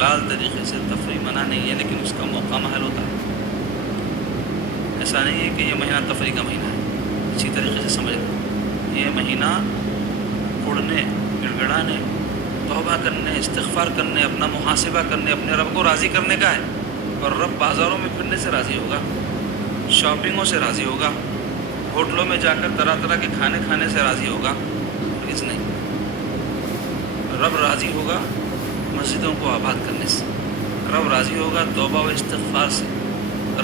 حلال طریقے سے تفریح منع نہیں ہے، لیکن اس کا موقع محل ہوتا ہے۔ ایسا نہیں ہے کہ یہ مہینہ تفریح کا مہینہ ہے، اسی طریقے سے سمجھ لیں یہ مہینہ اڑنے، گڑ گڑانے، توبہ کرنے، استغفار کرنے، اپنا محاسبہ کرنے، اپنے رب کو راضی کرنے کا ہے۔ اور رب بازاروں میں پھرنے سے راضی ہوگا، شاپنگوں سے راضی ہوگا، ہوٹلوں میں جا کر طرح طرح کے کھانے کھانے سے راضی ہوگا، اس نہیں۔ رب راضی ہوگا مسجدوں کو آباد کرنے سے، رب راضی ہوگا توبہ و استغفار سے،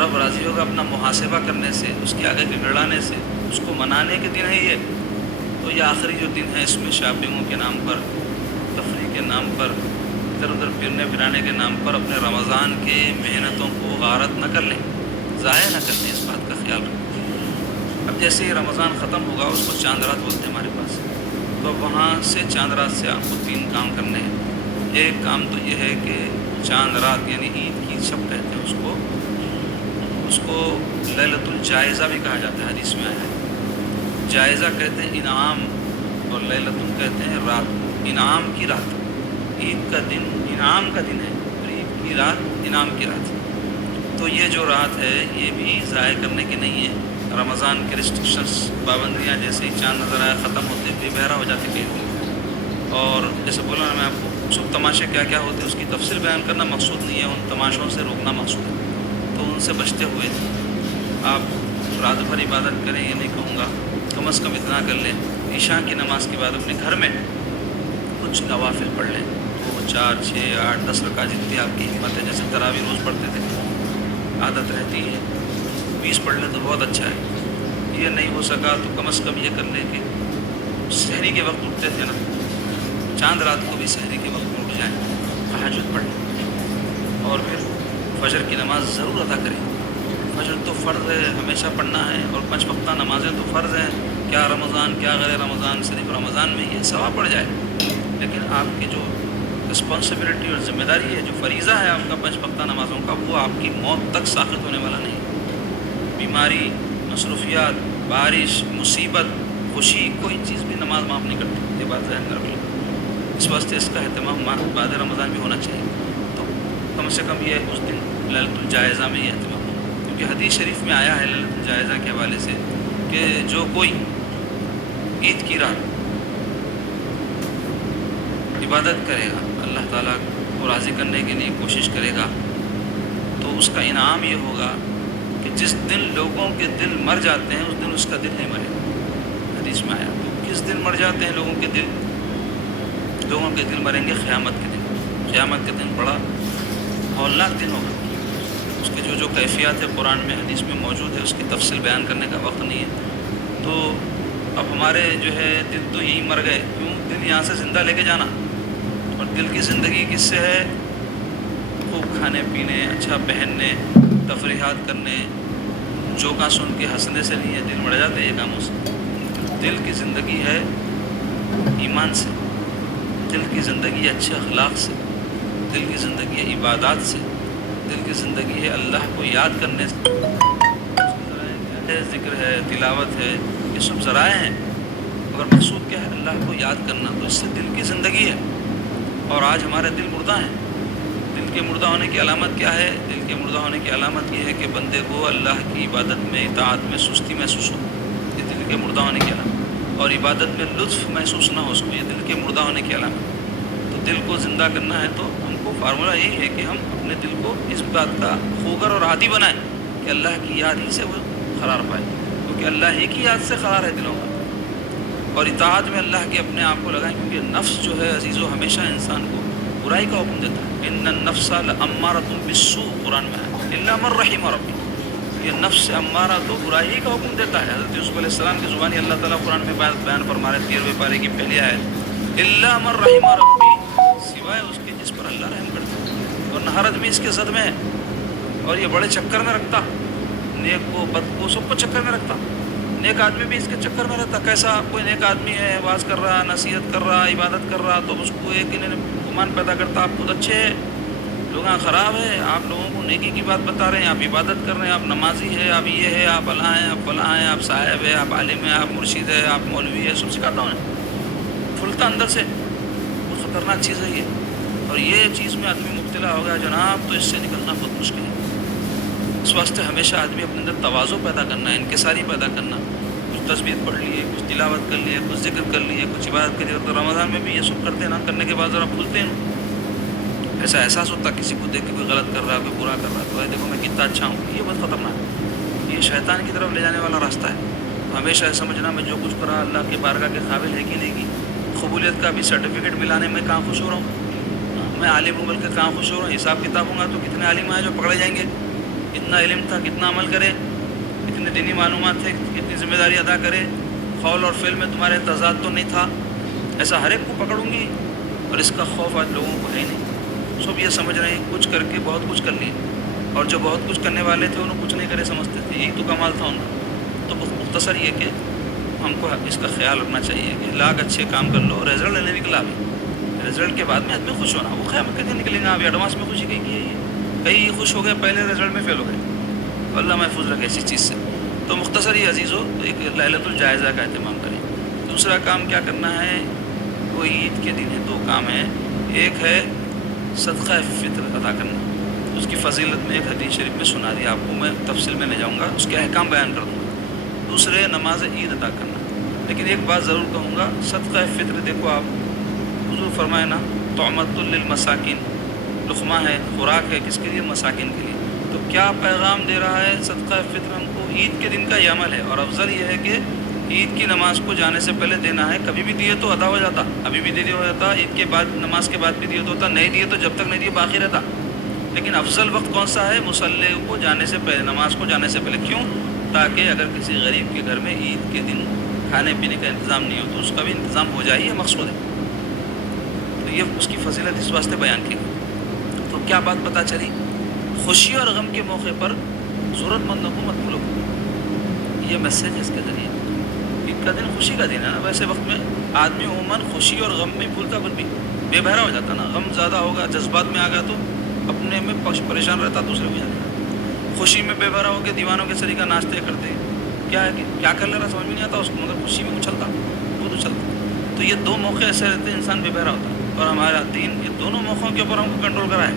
رب راضی ہوگا اپنا محاسبہ کرنے سے، اس کے آگے گڑگڑانے سے، اس کو منانے کے دن ہے یہ۔ تو یہ آخری جو دن ہے اس میں شاپنگوں کے نام پر، تفریح کے نام پر، ادھر ادھر پھرنے پھرانے کے نام پر اپنے رمضان کے محنتوں کو غارت نہ کر لیں، ضائع نہ کر لیں، اس بات کا خیال رکھیں۔ اب جیسے ہی رمضان ختم ہوگا اس کو چاند رات بولتے ہیں ہمارے پاس، تو وہاں سے چاند رات سے آپ کو 3 کام کرنے ہیں۔ ایک کام تو یہ ہے کہ چاند رات یعنی عید کی شب کہتے ہیں اس کو لیلۃ الجائزہ بھی کہا جاتا ہے، حدیث میں آیا ہے۔ جائزہ کہتے ہیں انعام، اور لیلۃ کہتے ہیں رات، انعام کی رات۔ عید کا دن انعام کا دن ہے اور عید کی رات انعام کی رات ہے۔ تو یہ جو رات ہے یہ بھی ضائع کرنے کی نہیں ہے۔ رمضان کے ریسٹرکشنس، پابندیاں جیسے ہی چاند نظر آیا ختم ہوتے بے بہرا ہو جاتے کہیں، اور جیسے بولا نا میں آپ کو صبح تماشے کیا کیا ہوتے ہیں اس کی تفصیل بیان کرنا مقصود نہیں ہے، ان تماشوں سے روکنا مقصود ہے۔ تو ان سے بچتے ہوئے آپ رات بھر عبادت کریں، یہ نہیں کہوں گا، کم از کم اتنا کر لیں عشاء کی نماز کے بعد اپنے گھر میں کچھ نوافل پڑھ لیں، 2 4 6 8 10 رکعت جتنی آپ کی ہمت ہے، جیسے تراویح روز پڑھتے تھے، عادت رہتی ہے 20 پڑھ لیں تو بہت اچھا ہے۔ یہ نہیں ہو سکا تو کم از کم یہ کر لیں کہ سحری کے وقت اٹھتے تھے نا، چاند رات کو بھی سحری کے وقت میں اٹھ جائیں، تہجد پڑھ لیں، اور پھر فجر کی نماز ضرور ادا کریں۔ فجر تو فرض ہے، ہمیشہ پڑھنا ہے، اور 5 وقتہ نمازیں تو فرض ہیں، کیا رمضان کیا غیر رمضان، صرف رمضان میں یہ ثواب پڑ جائے۔ لیکن آپ کی جو رسپانسبلٹی اور ذمہ داری ہے، جو فریضہ ہے آپ کا 5 وقتہ نمازوں کا، وہ آپ کی موت تک ساخت ہونے والا نہیں۔ بیماری، مصروفیات، بارش، مصیبت، خوشی، کوئی چیز بھی نماز معاف نہیں کرتی، یہ بات ذہن میں رکھ لیں۔ اس واسطے اس کا اہتمام بعد رمضان بھی ہونا چاہیے۔ تو کم سے کم یہ اس دن لیلۃ الجائزہ میں یہ اہتمام ہو، کیونکہ حدیث شریف میں آیا ہے لیلۃ الجائزہ کے حوالے سے کہ جو کوئی عید کی رات عبادت کرے گا، اللہ تعالیٰ کو راضی کرنے کے لیے کوشش کرے گا، تو اس کا انعام یہ ہوگا کہ جس دن لوگوں کے دل مر جاتے ہیں اس دن اس کا دل نہیں مرے گا۔ حدیث میں آیا تو کس دن مر جاتے ہیں لوگوں کے دل؟ لوگوں کے دل مریں گے قیامت کے دن۔ قیامت کے دن بڑا ہولناک دن ہوگا، اس کے جو کیفیات ہے قرآن میں حدیث میں موجود ہے، اس کی تفصیل بیان کرنے کا وقت نہیں ہے۔ تو اب ہمارے جو ہے دل تو یہی مر گئے، کیوں؟ دل یہاں سے زندہ لے کے جانا، اور دل کی زندگی کس سے ہے؟ خوب کھانے پینے، اچھا پہننے، تفریحات کرنے، جوکاں سن کے ہنسنے سے نہیں ہے، دل مر جاتے ہیں یہ کاموں سے۔ دل کی زندگی ہے ایمان سے، دل کی زندگی ہے اچھے اخلاق سے، دل کی زندگی ہے عبادات سے، دل کی زندگی ہے اللہ کو یاد کرنے سے۔ ذکر ہے، تلاوت ہے، یہ سب ذرائع ہیں، مگر مقصود کیا ہے؟ اللہ کو یاد کرنا، تو اس سے دل کی زندگی ہے۔ اور آج ہمارے دل مردہ ہیں۔ دل کے مردہ ہونے کی علامت کیا ہے؟ دل کے مردہ ہونے کی علامت یہ ہے کہ بندے کو اللہ کی عبادت میں، اطاعت میں سستی محسوس ہو، یہ دل کے مردہ ہونے کی علامت، اور عبادت میں لطف محسوس نہ ہو اس کو، یہ دل کے مردہ ہونے کی علامت۔ تو دل کو زندہ کرنا ہے تو ہم کو فارمولہ یہی ہے کہ ہم اپنے دل کو اس بات کا خوگر اور عادی بنائیں کہ اللہ کی یاد ہی سے وہ قرار پائے، کیونکہ اللہ ہی کی یاد سے قرار ہے دلوں کا، اور اطاعت میں اللہ کے اپنے آپ کو لگائیں، کیونکہ نفس جو ہے عزیزو ہمیشہ انسان کو برائی کا حکم دیتا ہے۔ ان النفس لامارۃ بالسوء، قرآن میں ہے، الا من رحم ربی، یہ نفس امارہ تو برائی کا حکم دیتا ہے۔ حضرت یوسف علیہ السلام کی زبانی اللہ تعالیٰ قرآن میں بیان فرما رہے 13ویں پارے کی پہلی آیت، الا من رحم ربی، سوائے اس کے جس پر اللہ رحم کرتا ہے، اور ہر آدمی اس کے زد میں ہے، اور یہ بڑے چکر میں رکھتا، نیک کو بد کو سب کو چکر میں رکھتا۔ نیک آدمی بھی اس کے چکر میں رہتا، کیسا کوئی نیک آدمی ہے، واز کر رہا، نصیحت کر رہا، عبادت کر رہا، تو اس کو ایک گمان پیدا کرتا آپ خود اچھے ہیں، لوگ خراب ہے، آپ لوگوں کو نیکی کی بات بتا رہے ہیں، آپ عبادت کر رہے ہیں، آپ نمازی ہے، آپ یہ ہے، آپ فلاں ہیں، آپ فلاں ہیں، آپ صاحب ہے، آپ عالم ہے، آپ مرشد ہے، آپ مولوی ہے، سب سکھاتا ہوں، پھلتا اندر سے، بہت خطرناک چیز ہے یہ۔ اور اور یہ چیز میں آدمی مبتلا ہو گیا جناب تو اس سے نکلنا بہت مشکل ہے۔ اس واسطے ہمیشہ آدمی اپنے اندر تواضع پیدا کرنا ہے، انکساری پیدا کرنا، کچھ تسبیح پڑھ لیے، کچھ تلاوت کر لیے، کچھ ذکر کر لیے، کچھ عبادت کر لیے۔ تو رمضان میں بھی یہ سب کرتے ہیں نا، کرنے کے بعد ذرا بھولتے ہیں، ایسا احساس ہوتا کسی کو دیکھ کے کوئی غلط کر رہا ہے، کوئی برا کر رہا ہے تو دیکھو میں کتنا اچھا ہوں، یہ بہت خطرناک ہے، یہ شیطان کی طرف لے جانے والا راستہ ہے۔ ہمیشہ سمجھنا میں جو کچھ کرا اللہ کے بارگاہ کے قابل ہے کہ نہیں کی، قبولیت کا بھی سرٹیفکیٹ ملانے میں کہاں خوش ہو رہا ہوں، میں عالم ہوں بلکہ کہاں خوش ہو رہا ہوں۔ حساب کتاب ہوں گا تو کتنے عالم ہیں جو پکڑے جائیں گے، اتنا علم تھا کتنا عمل کرے، اتنے دینی معلومات تھے کتنی ذمہ داری ادا کرے، قول اور فعل میں تمہارے تضاد تو نہیں تھا، ایسا ہر ایک کو پکڑوں گی۔ اور اس کا خوف آج لوگوں کو ہے ہی نہیں، سب یہ سمجھ رہے ہیں کچھ کر کے بہت کچھ کر لیے، اور جو بہت کچھ کرنے والے تھے انہوں کچھ نہیں کرے سمجھتے تھے، یہی تو کمال تھا ان کا۔ تو مختصر یہ کہ ہم کو اس کا خیال رکھنا چاہیے کہ لاکھ اچھے کام کر لو، رزلٹ لینے نکلا بھی، رزلٹ کے بعد میں آدمی خوش ہونا، وہ قیامت کے دن نکلیں گا، ابھی ایڈوانس میں خوشی کی ہے، کئی خوش ہو گئے پہلے رزلٹ میں فیل ہو گئے، اللہ محفوظ رکھے اسی چیز سے۔ تو مختصر یہ عزیزو ایک لیلۃ الجائزہ کا اہتمام کریں۔ دوسرا کام کیا کرنا ہے، وہ عید کے دن ہے، دو کام ہیں، ایک ہے صدقہ فطر ادا کرنا، اس کی فضیلت میں ایک حدیث شریف میں سنا دی آپ کو، میں تفصیل میں نہیں جاؤں گا، اس کے احکام بیان کر دوں گا۔ دوسرے نماز عید ادا کرنا۔ لیکن ایک بات ضرور کہوں گا، صدقہ فطر دیکھو آپ، حضور فرمائے نا طعمۃ للمساکین، لقمہ ہے، خوراک ہے، کس کے لیے؟ مساکین کے لیے۔ تو کیا پیغام دے رہا ہے صدقہ فطر ہم کو؟ عید کے دن کا یہ عمل ہے، اور افضل یہ ہے کہ عید کی نماز کو جانے سے پہلے دینا ہے، کبھی بھی دیے تو ادا ہو جاتا، ابھی بھی دے دیا ہو جاتا، عید کے بعد نماز کے بعد بھی دیے تو ہوتا، نہیں دیے تو جب تک نہیں دیے باقی رہتا۔ لیکن افضل وقت کون سا ہے؟ مصلی کو جانے سے پہلے، نماز کو جانے سے پہلے۔ کیوں؟ تاکہ اگر کسی غریب کے گھر میں عید کے دن کھانے پینے کا انتظام نہیں ہو تو اس کا بھی انتظام ہو جائے، یہ مقصود ہے۔ تو یہ اس کی فضیلت اس واسطے بیان کی گئی۔ تو کیا بات پتہ چلی؟ خوشی اور غم کے موقع پر ضرورت مندوں کو مت بھولو، یہ میسج ہے اس کے ذریعے۔ عید کا دن خوشی کا دن ہے نا، ویسے وقت میں آدمی عموماً خوشی اور غم میں بھولتا بھی بے بہرا ہو جاتا نا، غم زیادہ ہوگا، جذبات میں آ گیا تو اپنے میں پریشان رہتا، دوسرے کو جانے۔ خوشی میں بے بہرا ہو کے دیوانوں کے طریقہ ناشتے کرتے، کیا ہے کہ کیا کر لے رہا سمجھ میں نہیں آتا اس کو، مگر خوشی میں اچھلتا، وہ تو چلتا۔ تو یہ دو موقع ایسے رہتے ہیں انسان بے بہرا ہوتا ہے، اور ہمارا دین یہ دونوں موقعوں کے اوپر ہم کو کنٹرول کرا ہے۔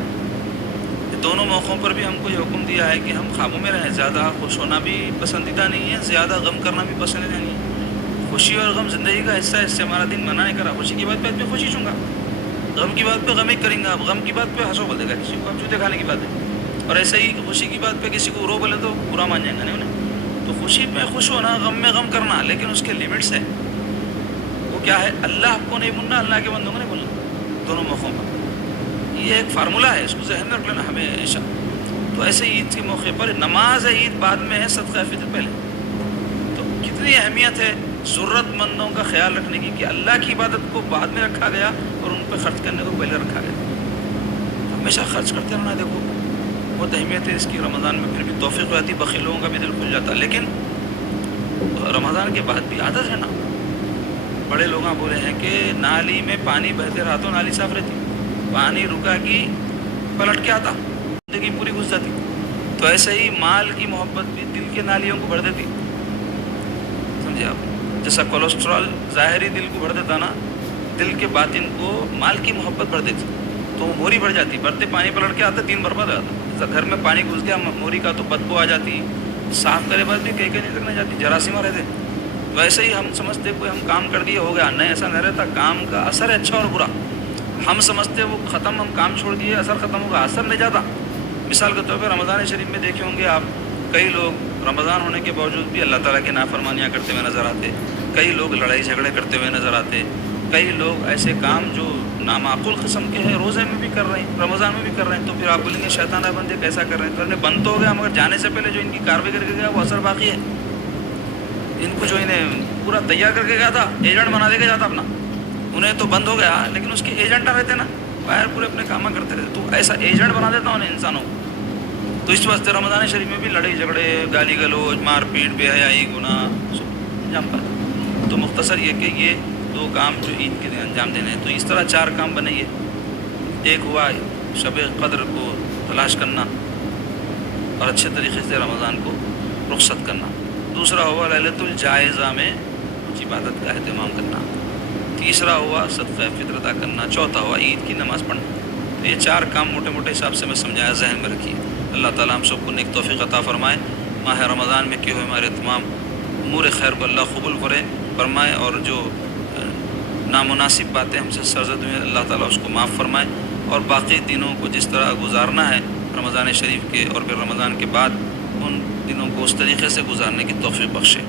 یہ دونوں موقعوں پر بھی ہم کو یہ حکم دیا ہے کہ ہم خوابوں میں رہیں، زیادہ خوش ہونا بھی پسندیدہ نہیں ہے، زیادہ غم کرنا بھی پسندیدہ نہیں ہے۔ خوشی اور غم زندگی کا حصہ ہے، اس سے ہمارا دین منع نہیں کرا۔ خوشی کی بات پہ آدمی خوشی چوں گا، غم کی بات پہ غم ہی کریں گا، غم کی بات پہ ہنسو بول دے گا کسی کو، اب جوتے کھانے کی بات ہے، اور ایسے ہی خوشی کی بات پہ کسی کو رو بولے تو برا مان جائیں گا نہیں انہیں۔ تو خوشی میں خوش ہونا، غم میں غم کرنا، لیکن اس کے لیمٹس ہیں۔ وہ کیا ہے؟ اللہ کو نہیں بھولنا، اللہ کے بندوں کو نہیں بھولنا، دونوں موقعوں پر۔ یہ ایک فارمولہ ہے، اس کو ذہن میں رکھ لینا ہمیشہ۔ تو ایسے عید کے موقع پر نماز عید بعد میں ہے، صدقہ فطر پہلے۔ تو کتنی اہمیت ہے ضرورت مندوں کا خیال رکھنے کی، کہ اللہ کی عبادت کو بعد میں رکھا گیا اور ان پہ خرچ کرنے کو پہلے رکھا گیا۔ ہمیشہ خرچ کرتے رہنا، دیکھو بہت اہمیت ہے اس کی۔ رمضان میں پھر بھی توفیق ہو جاتی، بخیل لوگوں کا بھی دل کھل جاتا، لیکن رمضان کے بعد بھی عادت ہے نا۔ بڑے لوگ بولے ہیں کہ نالی میں پانی بہتے رہا تو نالی صاف رہتی، پانی رکا کی پلٹ کے آتا، زندگی پوری گھس جاتی۔ تو ایسے ہی مال کی محبت بھی دل کے نالیوں کو بھر دیتی، سمجھے آپ؟ جیسا کولیسٹرول ظاہری دل کو بھر دیتا نا، دل کے باطن کو مال کی محبت بھر دیتی، تو وہ موری بڑھ جاتی، بڑھتے پانی پلٹ کے آتا، دین برباد ہو جاتا۔ گھر میں پانی گھس گیا موری کا تو بدبو آ جاتی، صاف کرے بعد بھی کہیں نہیں تک نہیں جاتی، جراثیم رہتے۔ تو ایسے ہی ہم سمجھتے کوئی ہم کام کر دیے ہو گیا، نہیں، ایسا نہیں رہتا، کام کا اثر ہے اچھا اور برا۔ ہم سمجھتے وہ ختم، ہم کام چھوڑ دیے اثر ختم ہوگا، اثر نہیں جاتا۔ مثال کے طور پہ رمضان شریف میں دیکھے ہوں گے آپ، کئی لوگ رمضان ہونے کے باوجود بھی اللہ تعالیٰ کی نافرمانیاں کرتے ہوئے نظر آتے، کئی لوگ لڑائی جھگڑے کرتے ہوئے نظر آتے، کئی لوگ ایسے کام جو نامعقول قسم کے ہیں روزے میں بھی کر رہے ہیں، رمضان میں بھی کر رہے ہیں۔ تو پھر آپ بولیں گے شیطانہ بندے کیسا کر رہے ہیں؟ تو انہیں بند تو ہو گیا، مگر جانے سے پہلے جو ان کی کاروائی کر کے گیا وہ اثر باقی ہے۔ ان کو جو انہیں پورا تیار کر کے گیا تھا، ایجنٹ بنا دے کے جاتا اپنا، انہیں تو بند ہو گیا، لیکن اس کے ایجنٹ رہتے نا، باہر پورے اپنے کام کرتے رہتے، تو ایسا ایجنٹ بنا دیتا انہیں انسانوں کو۔ تو اس واسطے رمضان شریف میں بھی لڑائی جھگڑے، گالی گلوچ، مار پیٹ، بے حیائی، گناہ انجام پاتے۔ تو مختصر یہ کہ یہ دو کام جو عید کے دن انجام دینے ہیں، تو اس طرح چار کام بنائیے۔ ایک ہوا شب قدر کو تلاش کرنا اور اچھے طریقے سے رمضان کو رخصت کرنا۔ دوسرا ہوا لیلۃ الجائزہ میں کچھ عبادت کا اہتمام کرنا۔ تیسرا ہوا صدقہ فطر ادا کرنا۔ چوتھا ہوا عید کی نماز پڑھنا۔ تو یہ 4 کام موٹے موٹے حساب سے میں سمجھایا، ذہن میں رکھیے۔ اللہ تعالیٰ ہم سب کو نیک توفیق عطا فرمائے، ماہ رمضان میں کیے ہوئے ہمارے تمام امور خیر کو اللہ قبول فرمائے، اور جو نامناسب باتیں ہم سے سرزد ہوئیں اللہ تعالیٰ اس کو معاف فرمائے، اور باقی دنوں کو جس طرح گزارنا ہے رمضان شریف کے اور پھر رمضان کے بعد، ان دنوں کو اس طریقے سے گزارنے کی توفیق بخشے۔